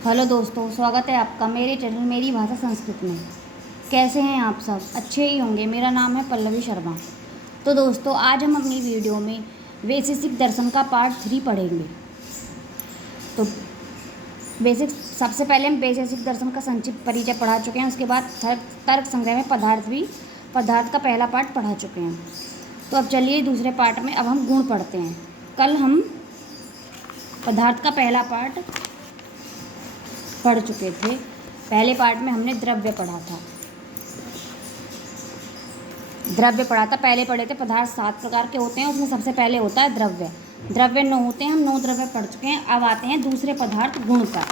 Hello दोस्तों, स्वागत है आपका मेरे चैनल मेरी भाषा संस्कृत में। कैसे हैं आप सब? अच्छे ही होंगे। मेरा नाम है पल्लवी शर्मा। तो दोस्तों, आज हम अपनी वीडियो में वैशेषिक दर्शन का पार्ट 3 पढ़ेंगे। तो सबसे पहले हम वैशेषिक दर्शन का संक्षिप्त परिचय पढ़ा चुके हैं। उसके बाद तर्क संग्रह में पदार्थ का पहला पार्ट पढ़ा चुके हैं। तो अब चलिए दूसरे पार्ट में अब हम गुण पढ़ते हैं। कल हम पदार्थ का पहला पार्ट पढ़ चुके थे। पहले पार्ट में हमने द्रव्य पढ़ा था। पहले पढ़े थे पदार्थ 7 प्रकार के होते हैं, उसमें सबसे पहले होता है द्रव्य। द्रव्य 9 होते हैं, हम 9 द्रव्य पढ़ चुके हैं। अब आते हैं दूसरे पदार्थ गुण पर।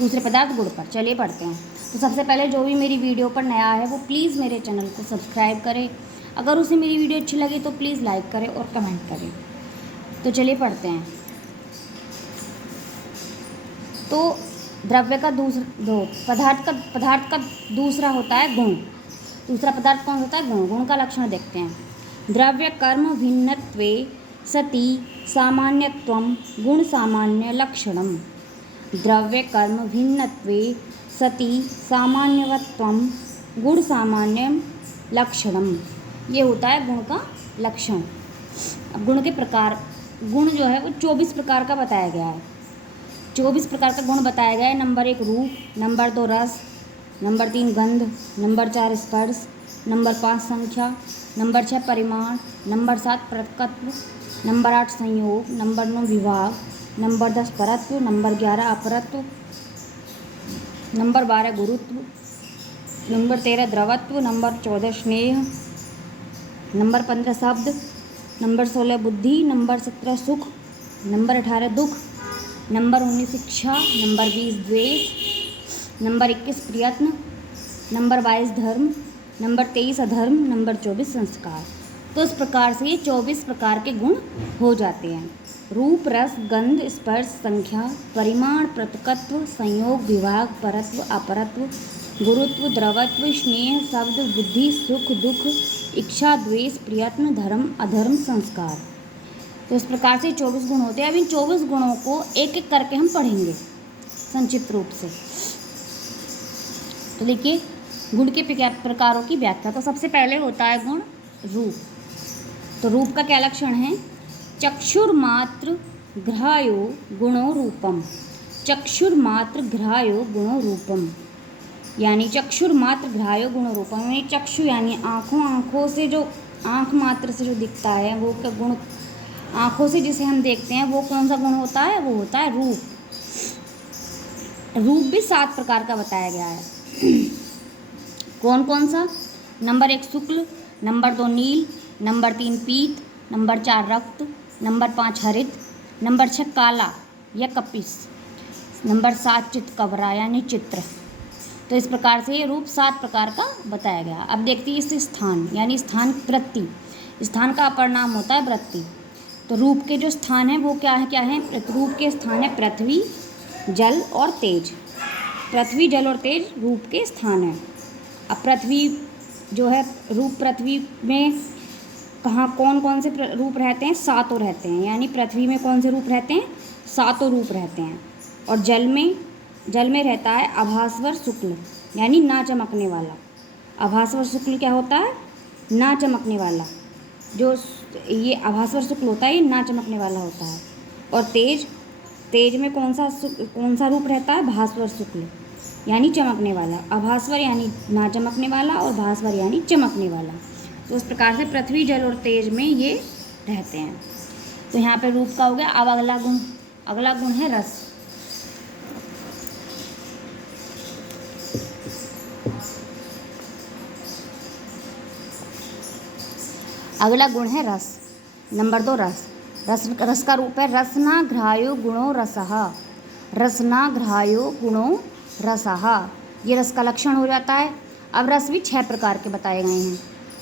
दूसरे पदार्थ गुण पर चलिए पढ़ते हैं। तो सबसे पहले जो भी मेरी वीडियो पर नया है वो प्लीज़ मेरे चैनल को सब्सक्राइब करें। अगर उसे मेरी वीडियो अच्छी लगे तो प्लीज़ लाइक करें और कमेंट करें। तो चलिए पढ़ते हैं। तो द्रव्य का पदार्थ का दूसरा होता है गुण। दूसरा पदार्थ कौन होता है? गुण। गुण का लक्षण देखते हैं। द्रव्य कर्म भिन्नत्वे सति सामान्यत्वं गुण सामान्य लक्षणम। द्रव्य कर्म भिन्नत्वे सति सामान्यवत्वं गुण सामान्य लक्षणम। ये होता है गुण का लक्षण। अब गुण के प्रकार, गुण जो है वो 24 प्रकार का बताया गया है। 24 प्रकार का गुण बताया गया है। नंबर 1 रूप, नंबर 2 रस, नंबर 3 गंध, नंबर 4 स्पर्श, नंबर 5 संख्या, नंबर 6 परिमाण, नंबर 7 पृथक्त्व, नंबर 8 संयोग, नंबर 9 विभाग, नंबर 10 परत्व, नंबर 11 अपरत्व, नंबर 12 गुरुत्व, नंबर 13 द्रवत्व, नंबर 14 स्नेह, नंबर 15 शब्द, नंबर 16 बुद्धि, नंबर 17 सुख, नंबर 18 दुख, नंबर 19 इच्छा, नंबर 20 द्वेष, नंबर 21 प्रयत्न, नंबर 22 धर्म, नंबर 23 अधर्म, नंबर 24 संस्कार। तो इस प्रकार से ये 24 प्रकार के गुण हो जाते हैं। रूप, रस, गंध, स्पर्श, संख्या, परिमाण, पृथक्त्व, संयोग, विभाग, परत्व, अपरत्व, गुरुत्व, द्रवत्व, स्नेह, शब्द, बुद्धि, सुख, दुख, इच्छा, द्वेष, प्रयत्न, धर्म, अधर्म, संस्कार। तो इस प्रकार से 24 गुण होते हैं। अब इन 24 गुणों को एक एक करके हम पढ़ेंगे संक्षिप्त रूप से। तो देखिए गुण के प्रकारों की व्याख्या। तो सबसे पहले होता है गुण रूप। तो रूप का क्या लक्षण है? चक्षुर्मात्र ग्राह्यो गुणो रूपम। चक्षुर्मात्र ग्राह्यो गुणो रूपम, यानी चक्षुर्मात्र ग्राह्यो गुणो रूपम, यानी चक्षु यानी आँखों से जो आँख मात्र से जो दिखता है वो क्या गुण, आँखों से जिसे हम देखते हैं वो कौन सा गुण होता है? वो होता है रूप। रूप भी 7 प्रकार का बताया गया है। कौन कौन सा? नंबर 1 शुक्ल, नंबर 2 नील, नंबर 3 पीत, नंबर 4 रक्त, नंबर 5 हरित, नंबर 6 काला या कपिस, नंबर 7 चितकबरा यानी चित्र। तो इस प्रकार से ये रूप 7 प्रकार का बताया गया। अब देखते हैं इस स्थान, यानी स्थान वृत्ति। स्थान का अपर नाम होता है वृत्ति। तो रूप के जो स्थान हैं वो क्या है? रूप के स्थान है पृथ्वी, जल और तेज। पृथ्वी, जल और तेज रूप के स्थान हैं। अब पृथ्वी जो है, रूप पृथ्वी में कौन कौन से रूप रहते हैं? 7 रहते हैं। यानी पृथ्वी में कौन से रूप रहते हैं? 7 रूप रहते हैं। और जल में रहता है आभास्वर शुक्ल, यानी ना चमकने वाला। आभास्वर शुक्ल क्या होता है? ना चमकने वाला। जो ये आभास्वर शुक्ल होता है ये ना चमकने वाला होता है। और तेज में कौन सा रूप रहता है? भास्वर शुक्ल, यानी चमकने वाला। आभास्वर यानी ना चमकने वाला और भास्वर यानी चमकने वाला। तो इस प्रकार से पृथ्वी, जल और तेज में ये रहते हैं। तो यहाँ पे रूप का हो गया। अब अगला गुण है रस। अगला गुण है रस। नंबर 2 रस। रस का रूप है रसना घ्रायो गुणो रसः। रसना घ्रायो गुणो रसः, ये रस का लक्षण हो जाता है। अब रस भी 6 प्रकार के बताए गए हैं।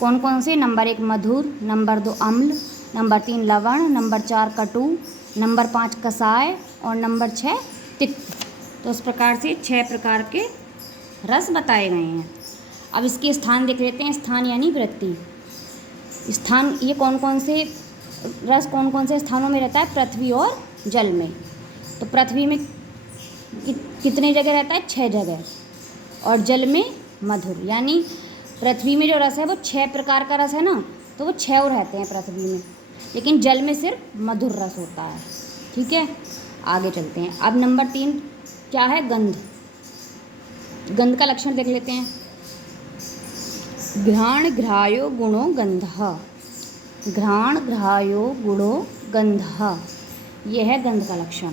कौन कौन से? नंबर 1 मधुर, नंबर 2 अम्ल, नंबर 3 लवण, नंबर 4 कटु, नंबर 5 कसाय और नंबर 6 तिक्त। तो इस प्रकार से 6 प्रकार के रस बताए गए हैं। अब इसके स्थान देख लेते हैं। स्थान यानी वृत्ति। स्थान, ये कौन कौन से रस कौन कौन से स्थानों में रहता है? पृथ्वी और जल में। तो पृथ्वी में कितने जगह रहता है? 6 जगह। और जल में मधुर, यानी पृथ्वी में जो रस है वो 6 प्रकार का रस है ना, तो वो 6 रहते हैं पृथ्वी में, लेकिन जल में सिर्फ मधुर रस होता है। ठीक है, आगे चलते हैं। अब नंबर 3 क्या है? गंध। गंध का लक्षण देख लेते हैं। घ्राण घ्रायो गुणो गंधः। घ्राण घ्रायो गुणो गंधः, यह है गंध का लक्षण।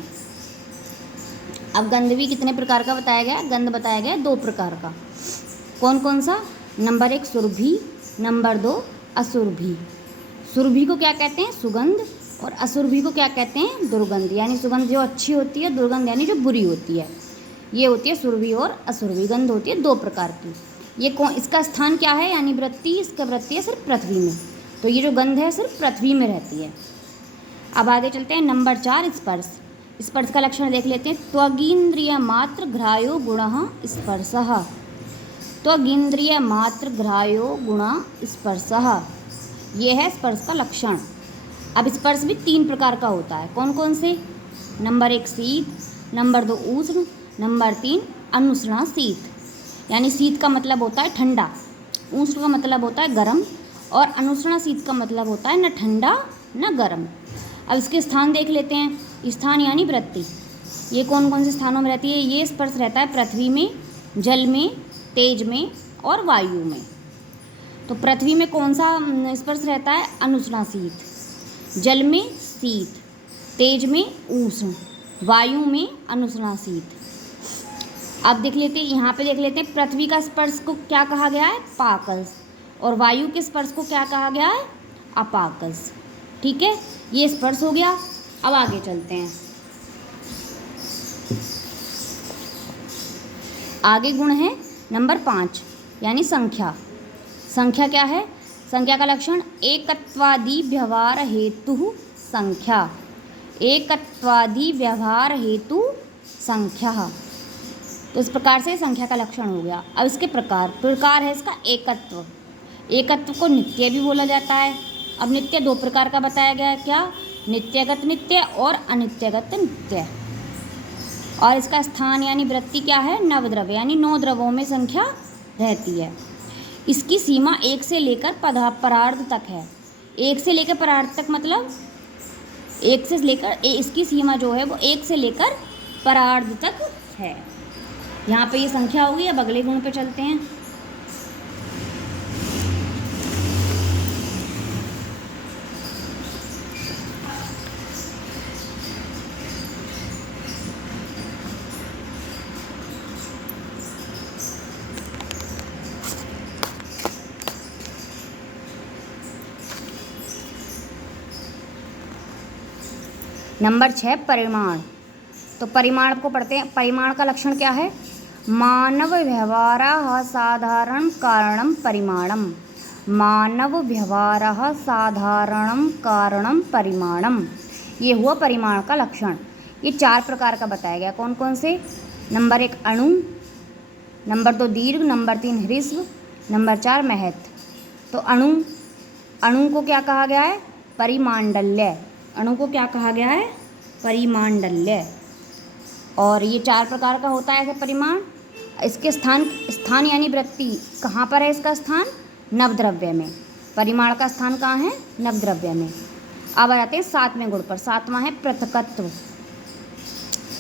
अब गंध भी कितने प्रकार का बताया गया? गंध बताया गया 2 प्रकार का। कौन कौन सा? नंबर 1 सुरभि, नंबर 2 असुरभि। सुरभि को क्या कहते हैं? सुगंध। और असुरभि को क्या कहते हैं? दुर्गंध। यानी सुगंध जो अच्छी होती है, दुर्गंध यानी जो बुरी होती है। ये होती है सुरभि और असुरभि। गंध होती है 2 प्रकार की। ये इसका स्थान क्या है? यानी वृत्ति, इसका वृत्ति है सिर्फ पृथ्वी में। तो ये जो गंध है सिर्फ पृथ्वी में रहती है। अब आगे चलते हैं। नंबर 4 स्पर्श। स्पर्श का लक्षण देख लेते हैं। त्वगींद्रिय मात्र घ्रायो गुणः स्पर्शः। त्वगींद्रिय मात्र घ्रायो गुणः स्पर्शः, ये है स्पर्श का लक्षण। अब स्पर्श भी 3 प्रकार का होता है। कौन कौन से? नंबर 1 शीत, नंबर 2 उष्ण, नंबर 3 अनुष्ण शीत। यानी शीत का मतलब होता है ठंडा, उष्ण का मतलब होता है गर्म, और अनुष्ण शीत का मतलब होता है न ठंडा न गर्म। अब इसके स्थान देख लेते हैं। स्थान यानी वृत्ति, ये कौन कौन से स्थानों में रहती है? ये स्पर्श रहता है पृथ्वी में, जल में, तेज में और वायु में। तो पृथ्वी में कौन सा स्पर्श रहता है? अनुष्ण शीत। जल में शीत, तेज में उष्ण, वायु में अनुष्ण शीत। अब देख लेते हैं, यहाँ पे देख लेते हैं। पृथ्वी का स्पर्श को क्या कहा गया है? पाकस। और वायु के स्पर्श को क्या कहा गया है? अपाकस। ठीक है, ये स्पर्श हो गया। अब आगे चलते हैं। आगे गुण है नंबर 5, यानी संख्या। संख्या क्या है? संख्या का लक्षण एकत्वादि व्यवहार हेतु संख्या। एकत्वादि व्यवहार हेतु संख्या। तो इस प्रकार से संख्या का लक्षण हो गया। अब इसके प्रकार है इसका एकत्व। एकत्व को नित्य भी बोला जाता है। अब नित्य 2 प्रकार का बताया गया है। क्या? नित्यगत नित्य और अनित्यगत नित्य। और इसका स्थान यानी वृत्ति क्या है? नवद्रव्य, यानी 9 द्रव्यों में संख्या रहती है। इसकी सीमा 1 से लेकर परार्ध तक है। 1 से लेकर परार्ध तक मतलब 1 से लेकर, इसकी सीमा जो है वो 1 से लेकर परार्ध तक है। यहाँ पे ये संख्या होगी। अब अगले गुण पे चलते हैं। नंबर 6 परिमाण। तो परिमाण को पढ़ते हैं। परिमाण का लक्षण क्या है? मानव व्यवहारः साधारण कारणं परिमाणम। मानव व्यवहारः साधारणं कारणं परिमाणम, ये हुआ परिमाण का लक्षण। ये 4 प्रकार का बताया गया। कौन कौन से? नंबर 1 अणु, नंबर 2 दीर्घ, नंबर 3 ह्रस्व, नंबर 4 महत्। तो अणु को क्या कहा गया है? परिमांडल्य। अणु को क्या कहा गया है? परिमांडल्य। और ये 4 प्रकार का होता है ऐसे परिमाण। इसके स्थान यानी वृत्ति कहाँ पर है? इसका स्थान नवद्रव्य में। परिमाण का स्थान कहाँ है? नवद्रव्य में। अब आ जाते हैं 7वें गुण पर। 7वां है पृथकत्व।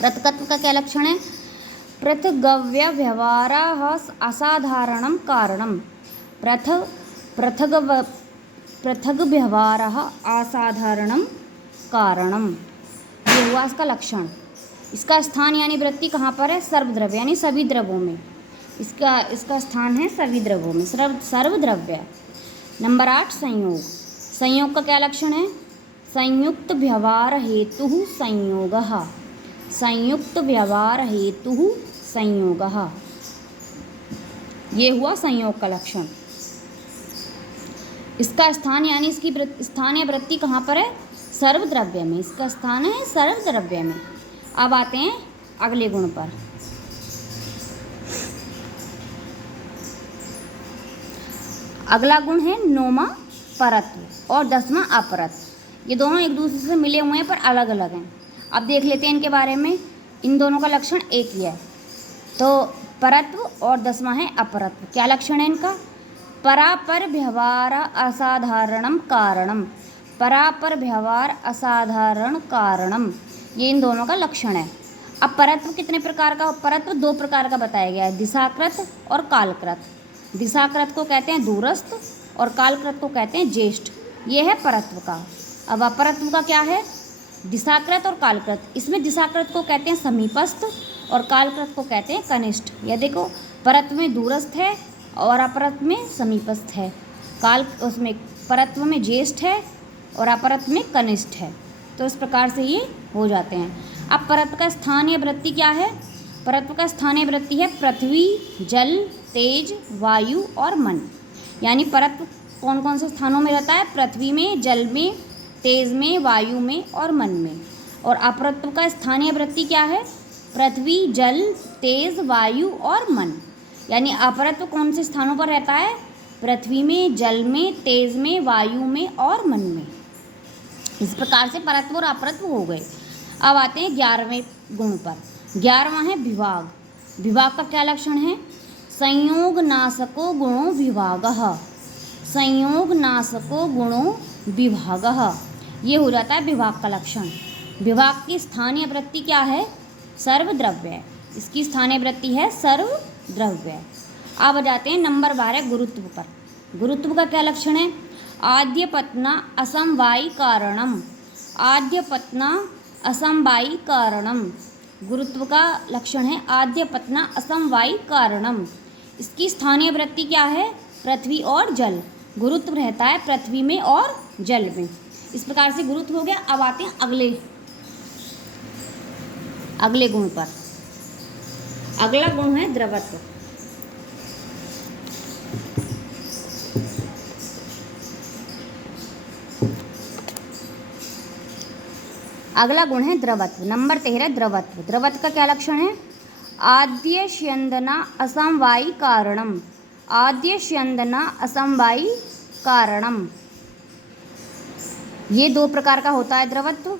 पृथकत्व का क्या लक्षण है? पृथगव्य व्यवहारः असाधारणं कारणं। पृथग व्यवहारः असाधारणं कारणम, ये हुआ इसका लक्षण। इसका स्थान यानी वृत्ति कहाँ पर है? सर्वद्रव्य, यानी सभी द्रव्यों में। इसका स्थान है सभी द्रव्यों में, सर्वद्रव्य। नंबर 8 संयोग। संयोग का क्या लक्षण है? संयुक्त व्यवहार हेतु संयोगः। संयुक्त व्यवहार हेतु संयोगः, ये हुआ संयोग का लक्षण। इसका स्थान यानी इसकी स्थान या वृत्ति कहाँ पर है? सर्वद्रव्य में। इसका स्थान है सर्वद्रव्य में। अब आते हैं अगले गुण पर। अगला गुण है नोमा परत्व और 10वां अपरत्व। ये दोनों एक दूसरे से मिले हुए हैं पर अलग अलग हैं। अब देख लेते हैं इनके बारे में। इन दोनों का लक्षण एक ही है। तो परत्व और 10वां है अपरत्व। क्या लक्षण है इनका? परापर व्यवहार असाधारणम कारणम। परापर व्यवहार असाधारण कारणम, ये इन दोनों का लक्षण है। अब परत्व कितने प्रकार का? परत्व 2 प्रकार का बताया गया है, दिशाकृत और कालकृत। दिशाकृत को कहते हैं दूरस्थ और कालकृत को कहते हैं ज्येष्ठ। ये है परत्व का। अब अपरत्व का क्या है? दिशाकृत और कालकृत। इसमें दिशाकृत को कहते हैं समीपस्थ और कालकृत को कहते हैं कनिष्ठ। यह देखो, परत्व में दूरस्थ है और अपरत्व में समीपस्थ है। उसमें परत्व में ज्येष्ठ है और अपरत्व में कनिष्ठ है। तो इस प्रकार से ये हो जाते हैं। अब परत्व का स्थानीय वृत्ति क्या है? परत्व का स्थानीय वृत्ति है पृथ्वी, जल, तेज, वायु और मन। यानी परत्व कौन कौन से स्थानों में रहता है? पृथ्वी में, जल में, तेज में, वायु में और मन में। और अपरत्व का स्थानीय वृत्ति क्या है? पृथ्वी, जल, तेज, वायु और मन। यानी अपरत्व कौन से स्थानों पर रहता है? पृथ्वी में, जल में, तेज में, वायु में और मन में। इस प्रकार से परत्व और अपरत्व हो गए। अब आते हैं 11वें गुण पर। 11वां है विभाग। विभाग का क्या लक्षण है? संयोग नाशको गुणो विभागः। संयोग नाशको गुणो विभागः, ये हो जाता है विभाग का लक्षण। विभाग की स्थानीय वृत्ति क्या है? सर्वद्रव्य। इसकी स्थानीय वृत्ति है सर्वद्रव्य। अब जाते हैं नंबर 12 गुरुत्व पर। गुरुत्व का क्या लक्षण है? आद्यपतना असमवायी कारणम। आद्यपतना असमवायी कारणम। गुरुत्व का लक्षण है आद्यपतना असमवायी कारणम। इसकी स्थानीय वृत्ति क्या है? पृथ्वी और जल। गुरुत्व रहता है पृथ्वी में और जल में। इस प्रकार से गुरुत्व हो गया। अब आते हैं अगले गुण पर। अगला गुण है द्रवत्व। अगला गुण है द्रवत्व। नंबर 13 द्रवत्व। द्रवत्व का क्या लक्षण है? आद्य स्यंदना असमवायी कारणम। आद्य स्यंदना असमवायी कारणम। ये 2 प्रकार का होता है द्रवत्व।